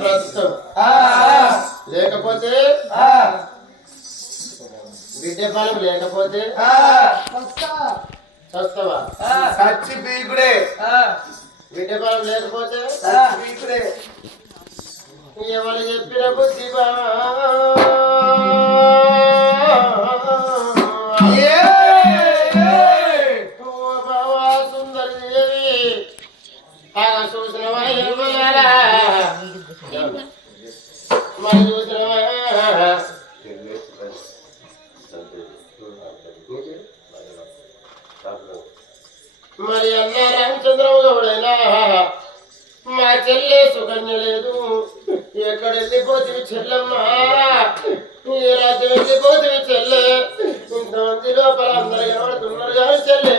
బ్రతుకుతావు లేకపోతే బిడ్డ పాలం లేకపోతే చస్తావా సచ్చి పీకుడే బిడ్డ పాలం లేకపోతే పీకుడే ఎవరు చెప్పిన బుద్ధివా సుందరి దేవి చూసినవా మరి చూసినవా మరి అన్న రామచంద్రరావు గౌడైనా మా చెల్లె సుకన్య లేదు ఎక్కడ వెళ్ళిపోతుంది చెల్లమ్మా ఏ రాజ్యం వెళ్ళిపోతుంది చెల్లె ఇంతమంది లోపల అందరు ఎవడుతున్నారు కానీ చెల్లె